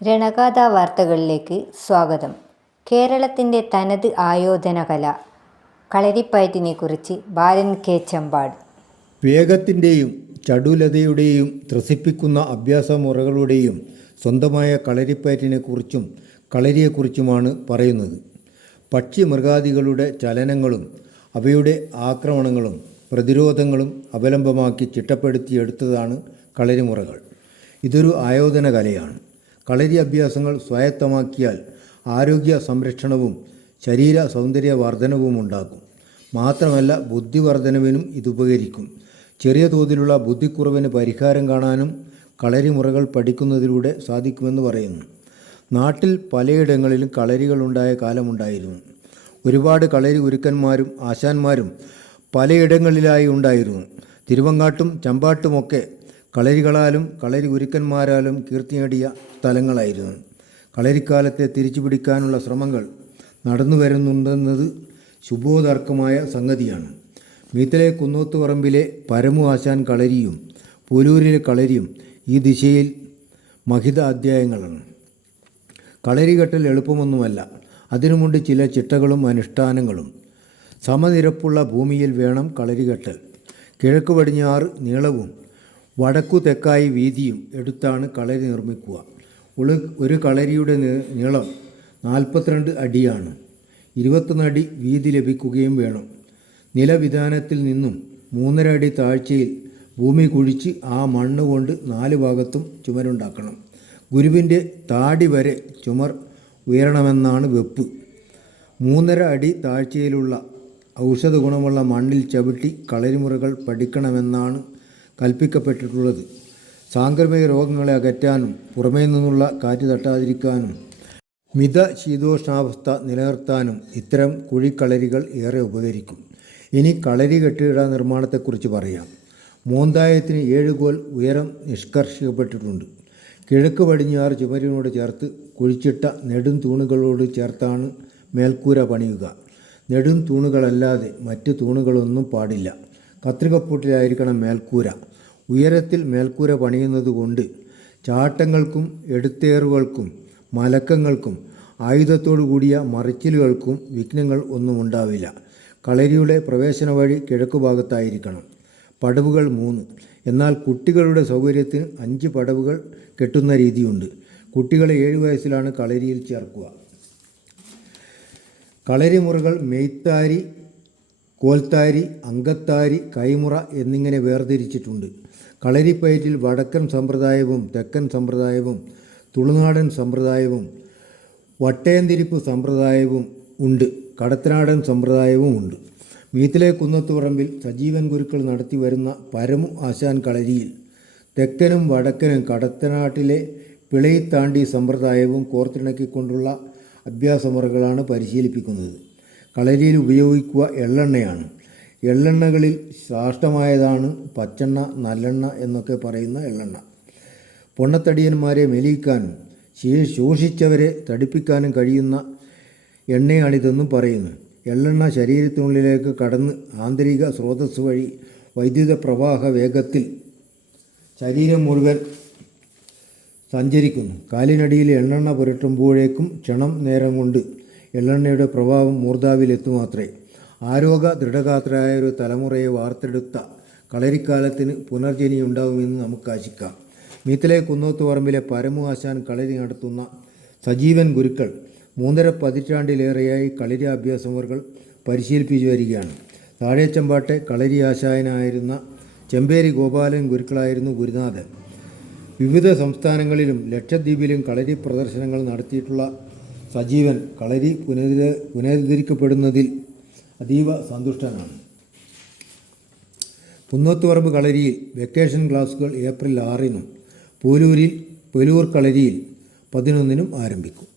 രണഗാഥ വാർത്തകളിലേക്ക് സ്വാഗതം. കേരളത്തിൻ്റെ തനത് ആയോധന കല കളരിപ്പയറ്റിനെക്കുറിച്ച് ബാലൻ കെ ചെമ്പാട്. വേഗത്തിൻ്റെയും ചടുലതയുടെയും ത്രസിപ്പിക്കുന്ന അഭ്യാസമുറകളുടെയും സ്വന്തമായ കളരിപ്പയറ്റിനെക്കുറിച്ചും കളരിയെക്കുറിച്ചുമാണ് പറയുന്നത്. പക്ഷി മൃഗാദികളുടെ ചലനങ്ങളും അവയുടെ ആക്രമണങ്ങളും പ്രതിരോധങ്ങളും അവലംബമാക്കി ചിട്ടപ്പെടുത്തിയെടുത്തതാണ് കളരിമുറകൾ. ഇതൊരു ആയോധന കലയാണ്. കളരി അഭ്യാസങ്ങൾ സ്വായത്തമാക്കിയാൽ ആരോഗ്യ സംരക്ഷണവും ശരീര സൗന്ദര്യ വർധനവും ഉണ്ടാക്കും. മാത്രമല്ല ബുദ്ധിവർധനവിനും ഇതുപകരിക്കും. ചെറിയ തോതിലുള്ള ബുദ്ധിക്കുറവിന് പരിഹാരം കാണാനും കളരിമുറകൾ പഠിക്കുന്നതിലൂടെ സാധിക്കുമെന്ന് പറയുന്നു. നാട്ടിൽ പലയിടങ്ങളിലും കളരികളുണ്ടായ കാലമുണ്ടായിരുന്നു. ഒരുപാട് കളരി ഗുരുക്കന്മാരും ആശാന്മാരും പലയിടങ്ങളിലായി ഉണ്ടായിരുന്നു. തിരുവങ്ങാട്ടും ചമ്പാട്ടുമൊക്കെ കളരികളാലും കളരി ഗുരുക്കന്മാരാലും കീർത്തി നേടിയ സ്ഥലങ്ങളായിരുന്നു. കളരിക്കാലത്തെ തിരിച്ചു പിടിക്കാനുള്ള ശ്രമങ്ങൾ നടന്നു വരുന്നുണ്ടെന്നത് ശുഭോദർക്കമായ സംഗതിയാണ്. മീത്തലെ കുന്നോത്തുപറമ്പിലെ പരമു ആശാൻ കളരിയും പുലൂരിലെ കളരിയും ഈ ദിശയിൽ മഹിത അധ്യായങ്ങളാണ്. കളരികെട്ടൽ എളുപ്പമൊന്നുമല്ല. അതിനുമുണ്ട് ചില ചിട്ടകളും അനുഷ്ഠാനങ്ങളും. സമനിരപ്പുള്ള ഭൂമിയിൽ വേണം കളരികെട്ടൽ. കിഴക്ക് പടിഞ്ഞാറ് നീളവും വടക്കു തെക്കായി വീതിയും എടുത്താണ് കളരി നിർമ്മിക്കുക. ഒരു കളരിയുടെ നീളം 42 അടിയാണ്. 21 അടി വീതി ലഭിക്കുകയും വേണം. നിലവിധാനത്തിൽ നിന്നും 3.5 അടി താഴ്ചയിൽ ഭൂമി കുഴിച്ച് ആ മണ്ണ് കൊണ്ട് 4 ഭാഗത്തും ചുമരുണ്ടാക്കണം. ഗുരുവിൻ്റെ താടി വരെ ചുമർ ഉയരണമെന്നാണ് വെപ്പ്. 3.5 അടി താഴ്ചയിലുള്ള ഔഷധ ഗുണമുള്ള മണ്ണിൽ ചവിട്ടി കളരിമുറകൾ പഠിക്കണമെന്നാണ് കൽപ്പിക്കപ്പെട്ടിട്ടുള്ളത്. സാംക്രമിക രോഗങ്ങളെ അകറ്റാനും പുറമേ നിന്നുള്ള കാറ്റ് തട്ടാതിരിക്കാനും മിത ശീതോഷ്ണാവസ്ഥ നിലനിർത്താനും ഇത്തരം കുഴിക്കളരികൾ ഏറെ ഉപകരിക്കും. ഇനി കളരി കെട്ടിട നിർമ്മാണത്തെക്കുറിച്ച് പറയാം. മോന്തായത്തിന് 7 കോൽ ഉയരം നിഷ്കർഷിക്കപ്പെട്ടിട്ടുണ്ട്. കിഴക്ക് പടിഞ്ഞാറ് ചുമരിനോട് ചേർത്ത് കുഴിച്ചിട്ട നെടും തൂണുകളോട് ചേർത്താണ് മേൽക്കൂര പണിയുക. നെടും തൂണുകളല്ലാതെ മറ്റ് തൂണുകളൊന്നും പാടില്ല. കത്രികപ്പൂട്ടിലായിരിക്കണം മേൽക്കൂര. ഉയരത്തിൽ മേൽക്കൂര പണിയുന്നത് കൊണ്ട് ചാട്ടങ്ങൾക്കും എടുത്തേറുകൾക്കും മലക്കങ്ങൾക്കും ആയുധത്തോടു കൂടിയ മറിച്ചിലുകൾക്കും വിഘ്നങ്ങൾ ഒന്നും ഉണ്ടാവില്ല. കളരിയുടെ പ്രവേശന വഴി കിഴക്കു ഭാഗത്തായിരിക്കണം. പടവുകൾ 3. എന്നാൽ കുട്ടികളുടെ സൗകര്യത്തിന് 5 പടവുകൾ കെട്ടുന്ന രീതിയുണ്ട്. കുട്ടികളെ 7 വയസ്സിലാണ് കളരിയിൽ ചേർക്കുക. കളരിമുറകൾ മെയ്ത്താരി, കോൽത്താരി, അങ്കത്താരി, കൈമുറ എന്നിങ്ങനെ വേർതിരിച്ചിട്ടുണ്ട്. കളരിപ്പയറ്റിൽ വടക്കൻ സമ്പ്രദായവും തെക്കൻ സമ്പ്രദായവും തുളുനാടൻ സമ്പ്രദായവും വട്ടയന്തിരിപ്പ് സമ്പ്രദായവും ഉണ്ട്. കടത്തനാടൻ സമ്പ്രദായവും ഉണ്ട്. മീത്തലെ കുന്നത്തുപറമ്പിൽ സജീവൻ ഗുരുക്കൾ നടത്തി വരുന്ന പരമു ആശാൻ കളരിയിൽ തെക്കനും വടക്കനും കടത്തനാട്ടിലെ പിളയിത്താണ്ടി സമ്പ്രദായവും കോർത്തിണക്കിക്കൊണ്ടുള്ള അഭ്യാസമുറകളാണ് പരിശീലിപ്പിക്കുന്നത്. കളരിയിൽ ഉപയോഗിക്കുക എള്ളെണ്ണയാണ്. എള്ളെണ്ണകളിൽ ശ്രാഷ്ടമായതാണ് പച്ചെണ്ണ, നല്ലെണ്ണ എന്നൊക്കെ പറയുന്ന എള്ളെണ്ണ. പൊണ്ണത്തടിയന്മാരെ മെലിയിക്കാനും ശോഷിച്ചവരെ തടിപ്പിക്കാനും കഴിയുന്ന എണ്ണയാണിതെന്നും പറയുന്നു. എള്ളെണ്ണ ശരീരത്തിനുള്ളിലേക്ക് കടന്ന് ആന്തരിക സ്രോതസ് വഴി വൈദ്യുത പ്രവാഹ വേഗത്തിൽ ശരീരം മുഴുവൻ സഞ്ചരിക്കുന്നു. കാലിനടിയിൽ എള്ളെണ്ണ പുരട്ടുമ്പോഴേക്കും ക്ഷണം നേരം കൊണ്ട് എള്ളെണ്ണയുടെ പ്രഭാവം മൂർധാവിലെത്തുമാത്രേ. ആരോഗ്യ ദൃഢഗാത്രയായ ഒരു തലമുറയെ വാർത്തെടുത്ത കളരിക്കാലത്തിന് പുനർജനി ഉണ്ടാകുമെന്ന് നമുക്ക് ആശിക്കാം. മീത്തലെ കുന്നോത്തുപറമ്പിലെ പരമു ആശാൻ കളരി നടത്തുന്ന സജീവൻ ഗുരുക്കൾ 3.5 പതിറ്റാണ്ടിലേറെയായി കളരി അഭ്യാസമുറകൾ പരിശീലിപ്പിച്ചു വരികയാണ്. താഴേച്ചമ്പാട്ടെ കളരി ആശാനായിരുന്ന ചെമ്പേരി ഗോപാലൻ ഗുരുക്കളായിരുന്നു ഗുരുനാഥൻ. വിവിധ സംസ്ഥാനങ്ങളിലും ലക്ഷദ്വീപിലും കളരി പ്രദർശനങ്ങൾ നടത്തിയിട്ടുള്ള സജീവൻ കളരി പുനരുദ്ധരിക്കപ്പെടുന്നതിൽ അതീവ സന്തുഷ്ടനാണ്. കുന്നോത്തുപറമ്പ് കളരിയിൽ വെക്കേഷൻ ക്ലാസുകൾ ഏപ്രിൽ 6-നും പുലൂർ കളരിയിൽ 11-നും ആരംഭിക്കും.